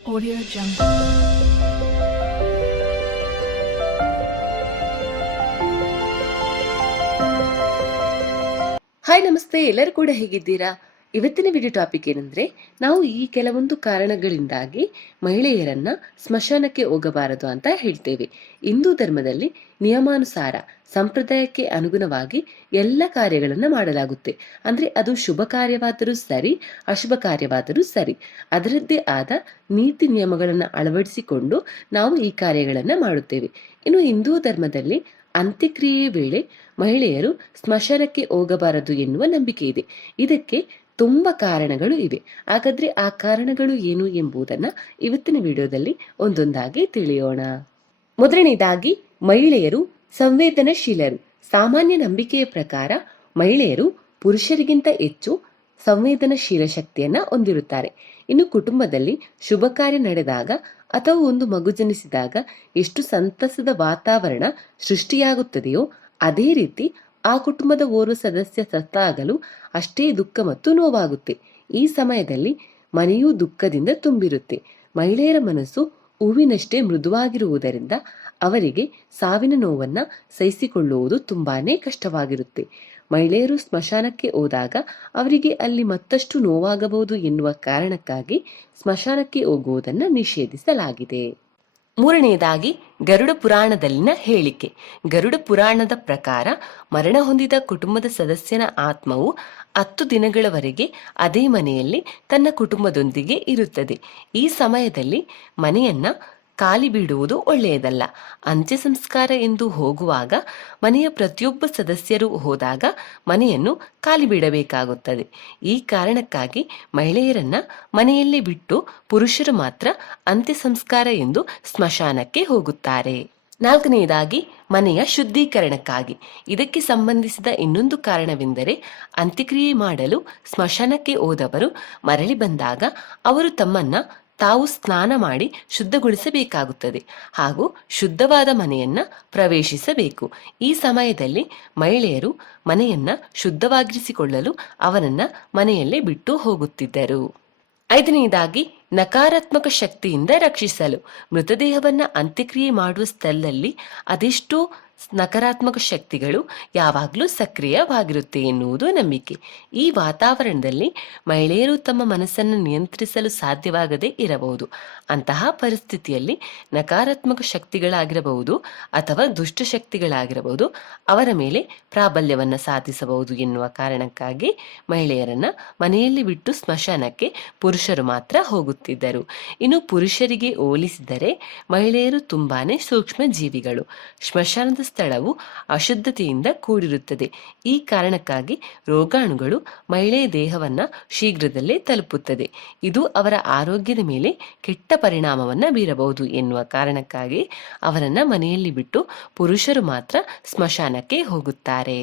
Audio Jungle. Hi ನಮಸ್ತೆ ಎಲ್ಲರೂ ಕೂಡ ಹೇಗಿದ್ದೀರಾ ಇವತ್ತಿನ ವಿಡಿಯೋ ಟಾಪಿಕ್ ಏನಂದ್ರೆ, ನಾವು ಈ ಕೆಲವೊಂದು ಕಾರಣಗಳಿಂದಾಗಿ ಮಹಿಳೆಯರನ್ನ ಸ್ಮಶಾನಕ್ಕೆ ಹೋಗಬಾರದು ಅಂತ ಹೇಳ್ತೇವೆ. ಹಿಂದೂ ಧರ್ಮದಲ್ಲಿ ನಿಯಮಾನುಸಾರ ಸಂಪ್ರದಾಯಕ್ಕೆ ಅನುಗುಣವಾಗಿ ಎಲ್ಲ ಕಾರ್ಯಗಳನ್ನ ಮಾಡಲಾಗುತ್ತೆ. ಅಂದ್ರೆ ಅದು ಶುಭ ಕಾರ್ಯವಾದರೂ ಸರಿ, ಅಶುಭ ಕಾರ್ಯವಾದರೂ ಸರಿ. ಅದರದ್ದೇ ಆದ ನೀತಿ ನಿಯಮಗಳನ್ನ ಅಳವಡಿಸಿಕೊಂಡು ನಾವು ಈ ಕಾರ್ಯಗಳನ್ನ ಮಾಡುತ್ತೇವೆ. ಇನ್ನು ಹಿಂದೂ ಧರ್ಮದಲ್ಲಿ ಅಂತ್ಯಕ್ರಿಯೆ ವೇಳೆ ಮಹಿಳೆಯರು ಸ್ಮಶಾನಕ್ಕೆ ಹೋಗಬಾರದು ಎನ್ನುವ ನಂಬಿಕೆ ಇದೆ. ಇದಕ್ಕೆ ತುಂಬಾ ಕಾರಣಗಳು ಇವೆ. ಹಾಗಾದ್ರೆ ಆ ಕಾರಣಗಳು ಏನು ಎಂಬುದನ್ನ ಇವತ್ತಿನ ವಿಡಿಯೋದಲ್ಲಿ ಒಂದೊಂದಾಗಿ ತಿಳಿಯೋಣ. ಮೊದಲನೇದಾಗಿ, ಮಹಿಳೆಯರು ಸಂವೇದನಶೀಲರು. ಸಾಮಾನ್ಯ ನಂಬಿಕೆಯ ಪ್ರಕಾರ, ಮಹಿಳೆಯರು ಪುರುಷರಿಗಿಂತ ಹೆಚ್ಚು ಸಂವೇದನಶೀಲ ಶಕ್ತಿಯನ್ನ ಹೊಂದಿರುತ್ತಾರೆ. ಇನ್ನು ಕುಟುಂಬದಲ್ಲಿ ಶುಭ ಕಾರ್ಯ ನಡೆದಾಗ ಅಥವಾ ಒಂದು ಮಗು ಜನಿಸಿದಾಗ ಎಷ್ಟು ಸಂತಸದ ವಾತಾವರಣ ಸೃಷ್ಟಿಯಾಗುತ್ತದೆಯೋ ಅದೇ ರೀತಿ ಆ ಕುಟುಂಬದ ಓರ್ವ ಸದಸ್ಯ ಸತ್ತಾಗಲು ಅಷ್ಟೇ ದುಃಖ ಮತ್ತು ನೋವಾಗುತ್ತೆ. ಈ ಸಮಯದಲ್ಲಿ ಮನೆಯೂ ದುಃಖದಿಂದ ತುಂಬಿರುತ್ತೆ. ಮಹಿಳೆಯರ ಮನಸ್ಸು ಹೂವಿನಷ್ಟೇ ಮೃದುವಾಗಿರುವುದರಿಂದ ಅವರಿಗೆ ಸಾವಿನ ನೋವನ್ನ ಸಹಿಸಿಕೊಳ್ಳುವುದು ತುಂಬಾನೇ ಕಷ್ಟವಾಗಿರುತ್ತೆ. ಮಹಿಳೆಯರು ಸ್ಮಶಾನಕ್ಕೆ ಹೋದಾಗ ಅವರಿಗೆ ಅಲ್ಲಿ ಮತ್ತಷ್ಟು ನೋವಾಗಬಹುದು ಎನ್ನುವ ಕಾರಣಕ್ಕಾಗಿ ಸ್ಮಶಾನಕ್ಕೆ ಹೋಗುವುದನ್ನು ನಿಷೇಧಿಸಲಾಗಿದೆ. ಮೂರನೆಯದಾಗಿ ಗರುಡ ಪುರಾಣದಲ್ಲಿನ ಹೇಳಿಕೆ. ಗರುಡ ಪುರಾಣದ ಪ್ರಕಾರ ಮರಣ ಹೊಂದಿದ ಕುಟುಂಬದ ಸದಸ್ಯನ ಆತ್ಮವು ಹತ್ತು ದಿನಗಳವರೆಗೆ ಅದೇ ಮನೆಯಲ್ಲಿ ತನ್ನ ಕುಟುಂಬದೊಂದಿಗೆ ಇರುತ್ತದೆ. ಈ ಸಮಯದಲ್ಲಿ ಮನೆಯನ್ನ ಖಾಲಿ ಬಿಡುವುದು ಒಳ್ಳೆಯದಲ್ಲ. ಅಂತ್ಯ ಸಂಸ್ಕಾರ ಎಂದು ಹೋಗುವಾಗ ಮನೆಯ ಪ್ರತಿಯೊಬ್ಬ ಸದಸ್ಯರು ಹೋದಾಗ ಮನೆಯನ್ನು ಖಾಲಿ ಬಿಡಬೇಕಾಗುತ್ತದೆ ಈ ಕಾರಣಕ್ಕಾಗಿ ಮಹಿಳೆಯರನ್ನ ಮನೆಯಲ್ಲೇ ಬಿಟ್ಟು ಪುರುಷರು ಮಾತ್ರ ಅಂತ್ಯ ಸಂಸ್ಕಾರ ಎಂದು ಸ್ಮಶಾನಕ್ಕೆ ಹೋಗುತ್ತಾರೆ. ನಾಲ್ಕನೆಯದಾಗಿ ಮನೆಯ ಶುದ್ಧೀಕರಣಕ್ಕಾಗಿ. ಇದಕ್ಕೆ ಸಂಬಂಧಿಸಿದ ಇನ್ನೊಂದು ಕಾರಣವೆಂದರೆ ಅಂತ್ಯಕ್ರಿಯೆ ಮಾಡಲು ಸ್ಮಶಾನಕ್ಕೆ ಹೋದವರು ಮರಳಿ ಬಂದಾಗ ಅವರು ತಮ್ಮನ್ನ ತಾವು ಸ್ನಾನ ಮಾಡಿ ಶುದ್ಧಗೊಳಿಸಬೇಕಾಗುತ್ತದೆ ಹಾಗೂ ಶುದ್ಧವಾದ ಮನೆಯನ್ನ ಪ್ರವೇಶಿಸಬೇಕು. ಈ ಸಮಯದಲ್ಲಿ ಮಹಿಳೆಯರು ಮನೆಯನ್ನ ಶುದ್ಧವಾಗಿರಿಸಿಕೊಳ್ಳಲು ಅವನನ್ನ ಮನೆಯಲ್ಲೇ ಬಿಟ್ಟು ಹೋಗುತ್ತಿದ್ದರು. ಐದನೆಯದಾಗಿ, ನಕಾರಾತ್ಮಕ ಶಕ್ತಿಯಿಂದ ರಕ್ಷಿಸಲು. ಮೃತದೇಹವನ್ನ ಅಂತ್ಯಕ್ರಿಯೆ ಮಾಡುವ ಸ್ಥಳದಲ್ಲಿ ಅದೆಷ್ಟೋ ನಕಾರಾತ್ಮಕ ಶಕ್ತಿಗಳು ಯಾವಾಗಲೂ ಸಕ್ರಿಯವಾಗಿರುತ್ತೆ ಎನ್ನುವುದು ನಂಬಿಕೆ. ಈ ವಾತಾವರಣದಲ್ಲಿ ಮಹಿಳೆಯರು ತಮ್ಮ ಮನಸ್ಸನ್ನು ನಿಯಂತ್ರಿಸಲು ಸಾಧ್ಯವಾಗದೇ ಇರಬಹುದು. ಅಂತಹ ಪರಿಸ್ಥಿತಿಯಲ್ಲಿ ನಕಾರಾತ್ಮಕ ಶಕ್ತಿಗಳಾಗಿರಬಹುದು ಅಥವಾ ದುಷ್ಟಶಕ್ತಿಗಳಾಗಿರಬಹುದು ಅವರ ಮೇಲೆ ಪ್ರಾಬಲ್ಯವನ್ನ ಸಾಧಿಸಬಹುದು ಎನ್ನುವ ಕಾರಣಕ್ಕಾಗಿ ಮಹಿಳೆಯರನ್ನ ಮನೆಯಲ್ಲಿ ಬಿಟ್ಟು ಸ್ಮಶಾನಕ್ಕೆ ಪುರುಷರು ಮಾತ್ರ ಹೋಗುತ್ತಿದ್ದರು. ಇನ್ನು ಪುರುಷರಿಗೆ ಹೋಲಿಸಿದರೆ ಮಹಿಳೆಯರು ತುಂಬಾನೇ ಸೂಕ್ಷ್ಮ ಜೀವಿಗಳು ಸ್ಮಶಾನದ ಸ್ಥಳವು ಅಶುದ್ಧತೆಯಿಂದ ಕೂಡಿರುತ್ತದೆ. ಈ ಕಾರಣಕ್ಕಾಗಿ ರೋಗಾಣುಗಳು ಮಹಿಳೆಯ ದೇಹವನ್ನ ಶೀಘ್ರದಲ್ಲೇ ತಲುಪುತ್ತದೆ. ಇದು ಅವರ ಆರೋಗ್ಯದ ಮೇಲೆ ಕೆಟ್ಟ ಪರಿಣಾಮವನ್ನ ಬೀರಬಹುದು ಎನ್ನುವ ಕಾರಣಕ್ಕಾಗಿ ಅವರನ್ನು ಮನೆಯಲ್ಲಿ ಬಿಟ್ಟು ಪುರುಷರು ಮಾತ್ರ ಸ್ಮಶಾನಕ್ಕೆ ಹೋಗುತ್ತಾರೆ.